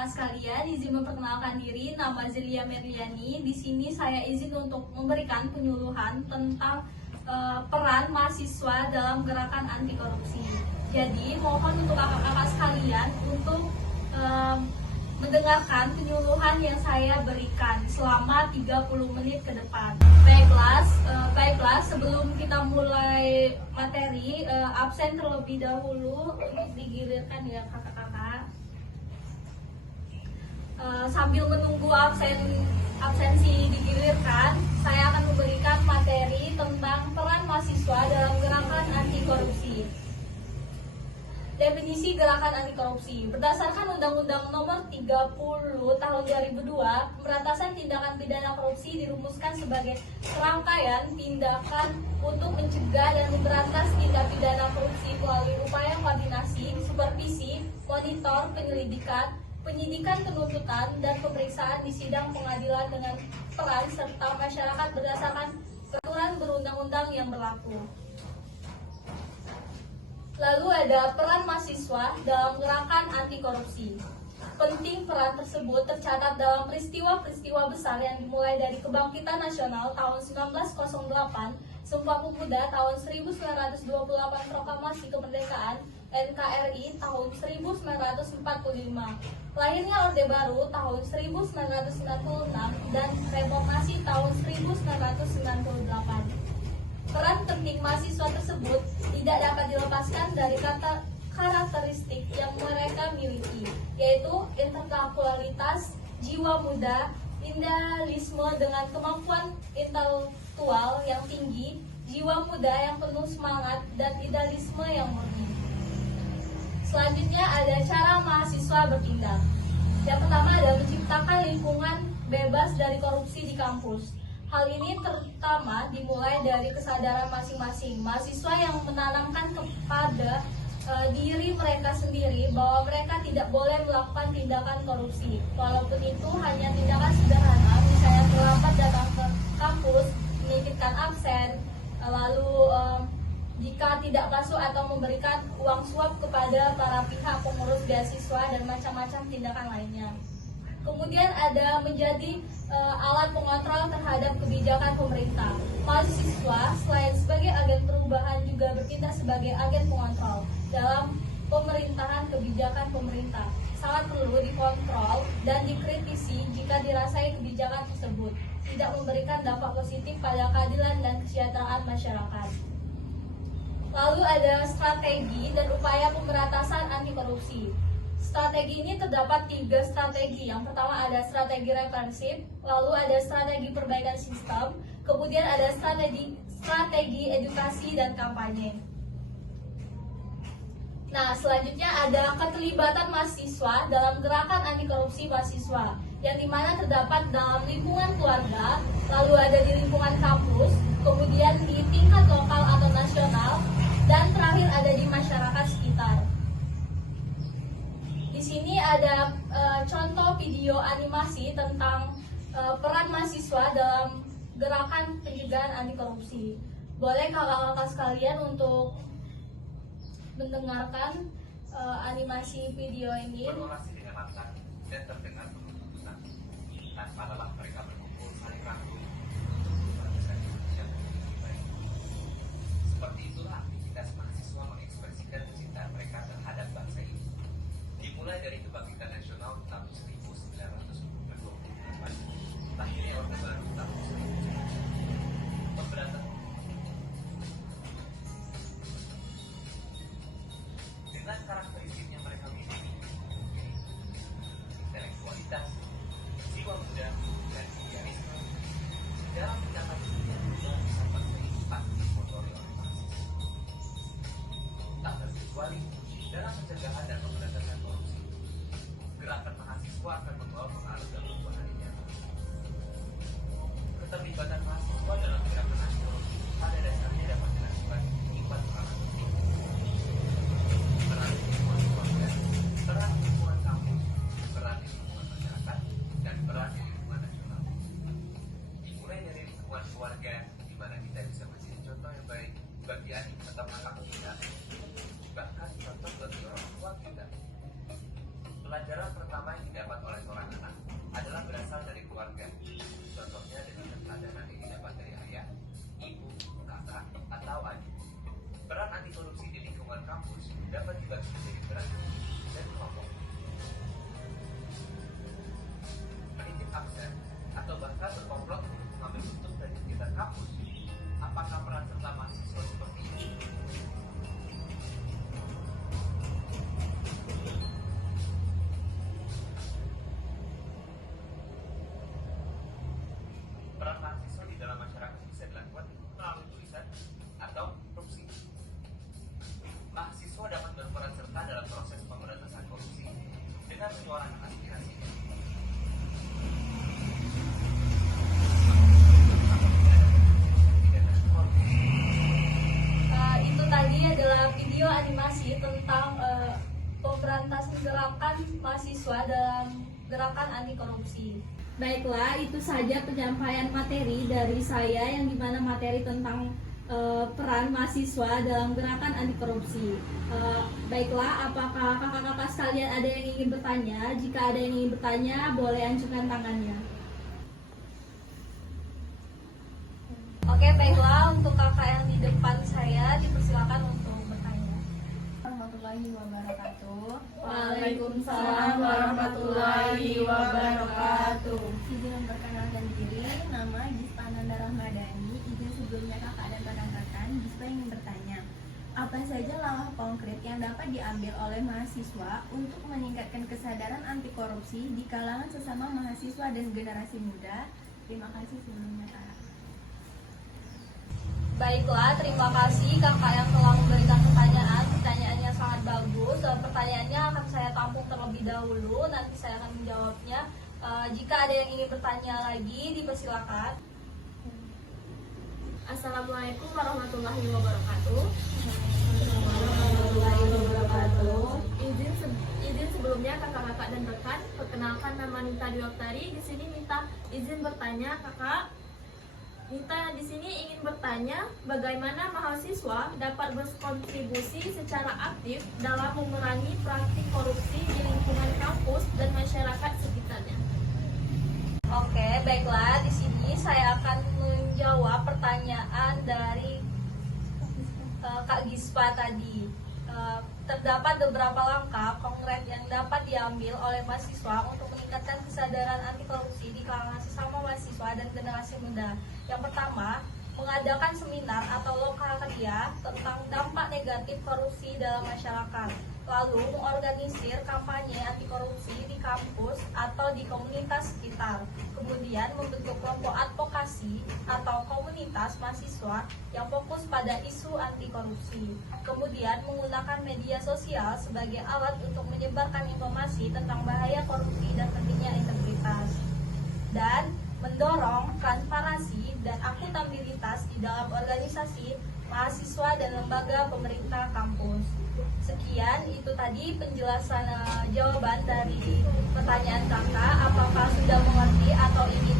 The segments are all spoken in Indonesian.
kakak-kakak sekalian, izin memperkenalkan diri. Nama Zelia Merliani. Di sini saya izin untuk memberikan penyuluhan tentang peran mahasiswa dalam gerakan anti korupsi. Jadi, mohon untuk kakak-kakak sekalian untuk mendengarkan penyuluhan yang saya berikan selama 30 menit ke depan. Baiklah, sebelum kita mulai materi, absen terlebih dahulu untuk digilirkan ya kakak-kakak. Sambil menunggu absensi digilirkan, saya akan memberikan materi tentang peran mahasiswa dalam gerakan anti korupsi. Definisi gerakan anti korupsi. Berdasarkan Undang-Undang Nomor 30 Tahun 2002, pemberantasan tindakan pidana korupsi dirumuskan sebagai serangkaian tindakan untuk mencegah dan memberantas tindak pidana korupsi melalui upaya koordinasi, supervisi, monitor, penyelidikan, penyidikan, penuntutan, dan pemeriksaan di sidang pengadilan dengan peran serta masyarakat berdasarkan peraturan berundang-undang yang berlaku. Lalu ada peran mahasiswa dalam gerakan anti korupsi. Penting peran tersebut tercatat dalam peristiwa-peristiwa besar yang dimulai dari Kebangkitan Nasional tahun 1908, Sumpah Pemuda tahun 1928, Proklamasi Kemerdekaan NKRI tahun 1945, lahirnya Orde Baru tahun 1996, dan Reformasi tahun 1998. Peran penting mahasiswa tersebut tidak dapat dilepaskan dari karakteristik yang mereka miliki, yaitu intelektualitas, jiwa muda, idealisme dengan kemampuan intelektual yang tinggi, jiwa muda yang penuh semangat, dan idealisme yang murni. Selanjutnya ada cara mahasiswa bertindak. Yang pertama adalah menciptakan lingkungan bebas dari korupsi di kampus. Hal ini terutama dimulai dari kesadaran masing-masing mahasiswa yang menanamkan kepada diri mereka sendiri bahwa mereka tidak boleh melakukan tindakan korupsi, walaupun itu hanya tindakan sederhana, misalnya terlambat datang ke kampus, menitipkan absen, lalu jika tidak masuk atau memberikan uang suap kepada para pihak pengurus beasiswa dan macam-macam tindakan lainnya. Kemudian ada menjadi alat pengontrol terhadap kebijakan pemerintah. Mahasiswa selain sebagai agen perubahan juga bertindak sebagai agen pengontrol dalam pemerintahan kebijakan pemerintah. Sangat perlu dikontrol dan dikritisi jika dirasai kebijakan tersebut tidak memberikan dampak positif pada keadilan dan kesejahteraan masyarakat. Lalu ada strategi dan upaya pemberantasan anti korupsi. Strategi ini terdapat 3 strategi. Yang pertama ada strategi represif, lalu ada strategi perbaikan sistem, kemudian ada strategi edukasi dan kampanye. Nah, selanjutnya ada keterlibatan mahasiswa dalam gerakan anti korupsi mahasiswa, yang dimana terdapat dalam lingkungan keluarga, lalu ada di lingkungan kampus, kemudian di tingkat lokal atau nasional, dan terakhir ada di masyarakat sekitar. Di sini ada contoh video animasi tentang peran mahasiswa dalam gerakan pencegahan anti korupsi. Boleh kakak-kakak sekalian untuk mendengarkan animasi video ini. Berorasi dengan lantang dan terdengar penuh tuntutan. Tanpa lelah mereka berkumpul saling rangkul untuk memperbaiki Indonesia menjadi lebih baik. Seperti itulah aktivitas mahasiswa mengekspresikan kecintaan mereka terhadap bangsa ini. Dimulai dari Kebangkitan Nasional tahun 1928, lahirnya Orde Baru tahun 1900. Pemberantasan dengan karakteristik yang mereka miliki, intelektualitas, jiwa muda, dan idealisme, dalam tindakan yang juga bisa berlipat dimotori oleh mahasiswa. Tak terkecuali dalam pencegahan dan pemberantasan korupsi, gerakan mahasiswa akan membawa pengaruh dan perubahan yang nyata. Keterlibatan mahasiswa dalam gerakan anti korupsi pada dasarnya dapat dilakukan 4 peran penting. Peran lingkungan keluarga, peran lingkungan kampus, peran lingkungan masyarakat, dan peran lingkungan nasional. Dimulai dari lingkungan keluarga, di mana kita bisa menjadi contoh yang baik bagi adik atau kakak kita, bahkan contoh bagi orang tua kita. Pelajaran pertama yang didapat oleh seorang anak adalah berasal dari keluarga. Contohnya dengan keteladanan yang didapat dari ayah, ibu, kakak, atau adik. Peran anti korupsi di lingkungan kampus dapat dibagi menjadi peran dan kelompok. Menitip absen atau bahkan berkomplot untuk mengambil untung dari sekitar kampus. Apakah peran serta mahasiswa seperti ini? Peran mahasiswa di dalam masyarakat bisa dilakukan melalui tulisan atau korupsi. Mahasiswa dapat berperan serta dalam proses pemberantasan korupsi dengan menyuarakan aspirasinya. Itu tadi adalah video animasi tentang pemberantasan gerakan mahasiswa dalam gerakan anti korupsi. Baiklah, itu saja penyampaian materi dari saya yang dimana materi tentang peran mahasiswa dalam gerakan anti korupsi. Baiklah, apakah kakak-kakak sekalian ada yang ingin bertanya? Jika ada yang ingin bertanya, boleh ancungkan tangannya. Oke, baiklah, untuk kakak yang di depan saya dipersilakan untuk bertanya. Warahmatullahi wabarakatuh. Waalaikumsalam warahmatullahi wabarakatuh. Izin memperkenalkan diri, nama Gispa Ananda Rahmadani. Izin sebelumnya kakak dan rekan-rekan, Gispa ingin bertanya, apa saja langkah konkret yang dapat diambil oleh mahasiswa untuk meningkatkan kesadaran anti korupsi di kalangan sesama mahasiswa dan generasi muda? Terima kasih sebelumnya, Kak. Baiklah, terima kasih kakak yang telah memberikan pertanyaan. Pertanyaannya sangat bagus. Pertanyaannya akan saya tampung terlebih dahulu. Nanti saya akan menjawabnya. Jika ada yang ingin bertanya lagi, dipersilakan. Assalamualaikum warahmatullahi wabarakatuh. Warahmatullahi wabarakatuh. Izin sebelumnya kakak-kakak dan rekan, perkenalkan nama Nita Dioktari. Di sini Nita izin bertanya, kakak. Nita di sini ingin bertanya bagaimana mahasiswa dapat berkontribusi secara aktif dalam memerangi praktik korupsi di lingkungan kampus dan masyarakat sekitarnya. Oke, baiklah. Di sini saya akan menjawab pertanyaan dari Kak Gispa tadi. Terdapat beberapa langkah konkret yang dapat diambil oleh mahasiswa untuk meningkatkan kesadaran anti korupsi di kalangan sesama mahasiswa dan generasi muda. Yang pertama, mengadakan seminar atau lokal kerja tentang dampak negatif korupsi dalam masyarakat. Lalu mengorganisir kampanye anti korupsi di kampus atau di komunitas sekitar. Kemudian membentuk kelompok advokasi atau komunitas mahasiswa yang fokus pada isu anti korupsi. Kemudian menggunakan media sosial sebagai alat untuk menyebarkan informasi tentang bahaya korupsi dan pentingnya integritas. Dan mendorong transparansi dan akuntabilitas di dalam organisasi, mahasiswa, dan lembaga pemerintah kampus. Sekian, itu tadi penjelasan jawaban dari pertanyaan kakak. Apakah sudah mengerti atau ingin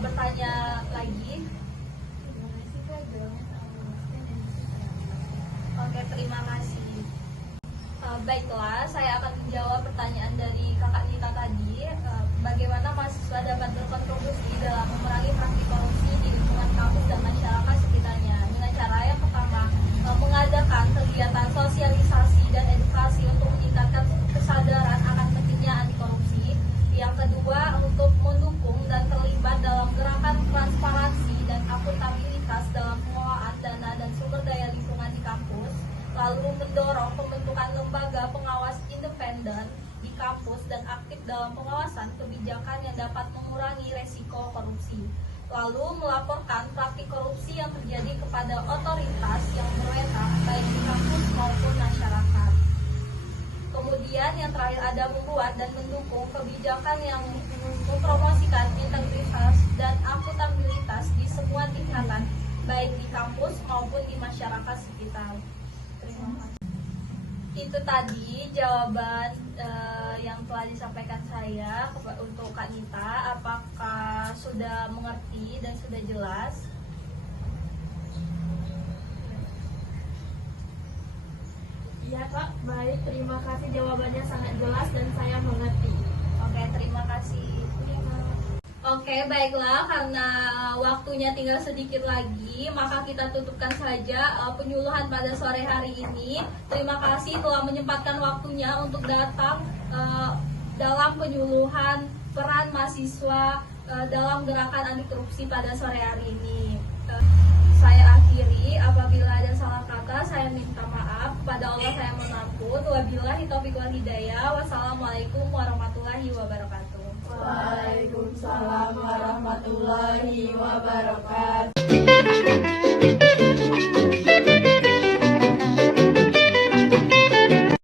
bertanya lagi? Oke, terima kasih. Baiklah, saya akan menjawab pertanyaan dari kakak Nita tadi. Bagaimana mahasiswa dapat berkontribusi dalam memerangi praktik korupsi di lingkungan kampus dan masyarakat sekitarnya? Dengan cara yang pertama, mengadakan kegiatan sosialisasi dan edukasi untuk meningkatkan kesadaran akan pentingnya anti korupsi. Yang kedua, untuk mendukung dan terlibat dalam gerakan transparansi dan akuntabilitas dalam pengelolaan dana dan sumber daya lingkungan di kampus. Lalu mendorong pembentukan lembaga pengawas independen di kampus dan aktif dalam pengawasan kebijakan yang dapat mengurangi resiko korupsi. Lalu melaporkan praktik korupsi yang terjadi kepada otoritas yang berwenang baik di kampus maupun masyarakat. Kemudian yang terakhir ada membuat dan mendukung kebijakan yang mempromosikan integritas dan akuntabilitas di semua tingkatan baik di kampus maupun di masyarakat sekitar. Terima kasih. Itu tadi jawaban yang telah disampaikan saya untuk Kak Nita. Apakah sudah mengerti dan sudah jelas? Iya kak, baik. Terima kasih jawabannya sangat jelas dan saya mengerti. Oke, terima kasih. Iya kak. Oke, baiklah, karena waktunya tinggal sedikit lagi, maka kita tutupkan saja penyuluhan pada sore hari ini. Terima kasih telah menyempatkan waktunya untuk datang dalam penyuluhan peran mahasiswa dalam gerakan anti korupsi pada sore hari ini.